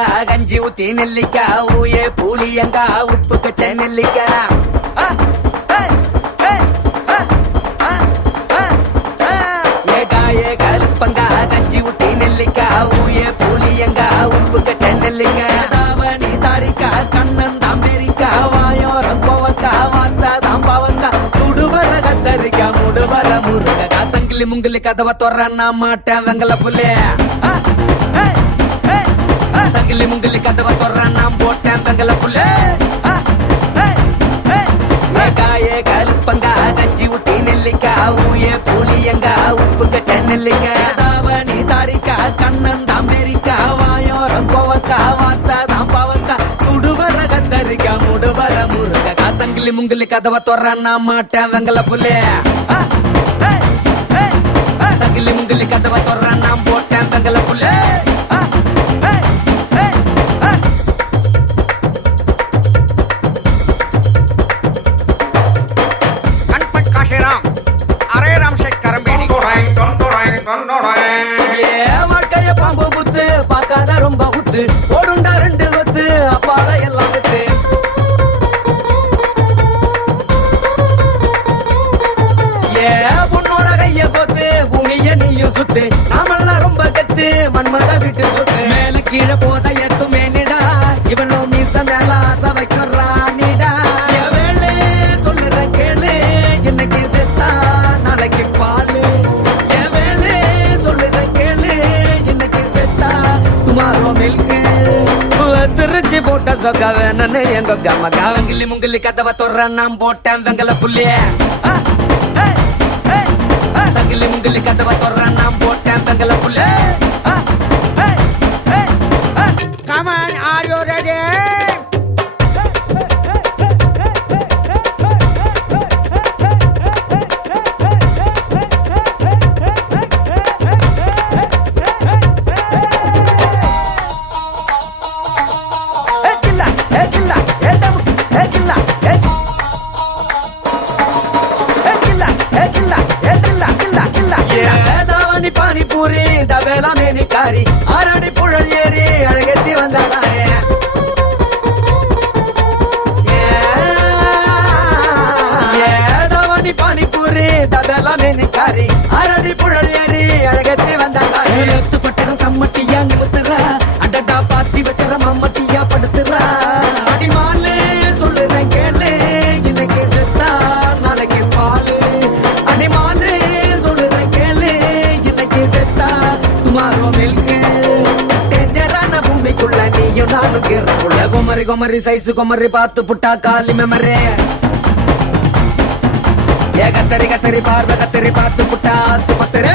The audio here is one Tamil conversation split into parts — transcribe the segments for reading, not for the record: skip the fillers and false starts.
கருப்பங்கா கஞ்சி ஊத்தி நெல்லிக்கா ஊயே பூலியங்கா உப்பு கச்ச நெல்லிக்கா ஏகாயே கருப்பங்கா கஞ்சி ஊத்தி நெல்லிக்கா ஊயே பூலியங்கா உப்பு கச்ச நெல்லிக்கா தாவணி தாரிக்கா கண்ணன் தாம்பேரிக்கா வாயோரம் கோவக்கா வார்த்தா தாம்பாவக்கா சுடுவர கத்தரிக்கா முடுவர முருகக்கா சங்கிலி முங்கிலி கதவை தொற நான் மாட்டேன் வெங்கல புள்ளே சங்கிலி முங்கிலி கதவை தொற நான் போட்டேன் வெங்கல புள்ளே ஏகாயே கருப்பங்கா கஞ்சி ஊத்தி நெல்லிக்கா ஊயே பூலியங்கா உப்பு கச்ச நெல்லிக்கா தாவணி தாரிக்கா கண்ணன் தாம்பேரிக்கா வாயோரம் கோவக்கா வார்த்தா தாம்பாவக்கா சுடுவர கத்தரிக்கா முடுவர முருகக்கா சங்கிலி முங்கிலி கதவை தொற நான் மாட்டேன் வெங்கல புள்ளே சங்கிலி முங்கிலி கதவை தொற நான் போட்டேன் வெங்கல புள்ளே வாழ்க்கைய பாம்பு புத்து பார்க்காத ரொம்ப குத்து ஓடுண்டா ரெண்டு கொத்து அப்பால எல்லாம் வித்து பொண்ணோட கைய கொத்து பூமிய நீயும் சுத்து நாமெல்லாம் ரொம்ப கத்து மண்மத விட்டு சுத்து மேல கீழே போத எத்துமே நிடா இவனும் மீச மேல ஆசை வைக்கிறானிடா வேலை சொல்லுற கேளு இன்னைக்கு செத்தா நாளைக்கு பாலு திருச்சி போட்ட சொக்க வேணு எங்க கம்மகா சங்கிலி முங்கிலி கதவை தொற நான் போட்டேன் வெங்கல புள்ளே சங்கிலி முங்கிலி கதவை தொற நான் போட்டேன் வெங்கல புள்ளே Come on, are you ready? Panipuri தவேலா மேனிக்காரி ஆரடி Puzhal ஏறி அழகத்தி வந்தாரே ஏதாவணி பானிபூரி தவேலா மேனிக்காரி ஆரடி புழல் ஏறி அழகத்தி வந்தாரே எத்துப்பட்டற சம்மட்டியா நிமுத்துறா அடடா பாத்தி வெட்டுற மம்மட்டியா படுத்துறா அடிமாலு சொல்லுறேன் கேளு இன்னைக்கு செத்தா நாளைக்கு பாலு அடிமாலு சொல்லுறேன் கேளு இன்னைக்கு செத்தா துமாரோ மில்கு டேஞ்சரான பூமிக்குள்ள நீயும் நானும் கீரக்குள்ள குமரி குமரி சைசு குமரி பார்த்து புட்டா காலி மெமரே ஏ கத்தரி கத்தரி பார்வை கத்தரி பார்த்து புட்டா ஆசுபத்திரே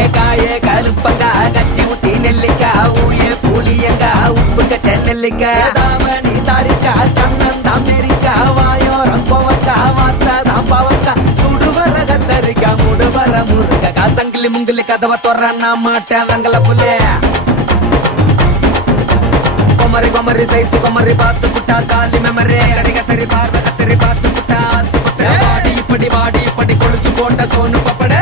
ஏகாயே கருப்பங்கா கச்சி ஊத்தி நெல்லிக்கா ஊயே பூலியங்கா உப்பு கச்ச நெல்லிக்கா தாவணி தாரிக்கா கண்ணன் தாம்பேரிக்கா வாயோரம் கோவக்கா வார்த்தா தாம்பாவக்கா சுடுவர கத்தரிக்கா முடுவர முருகக்கா சங்கிலி முங்கிலி கதவை தொற நான் மாட்டேன் வெங்கல புள்ளே குமரி குமரி சைசு குமரி பார்த்து புட்டா காலி மெமரே கரி கத்தரி பார்வை கத்தரி பார்த்து புட்டா ஆசுபத்திரே வாடி இப்படி கொலுசு போட்ட சோனு பப்படே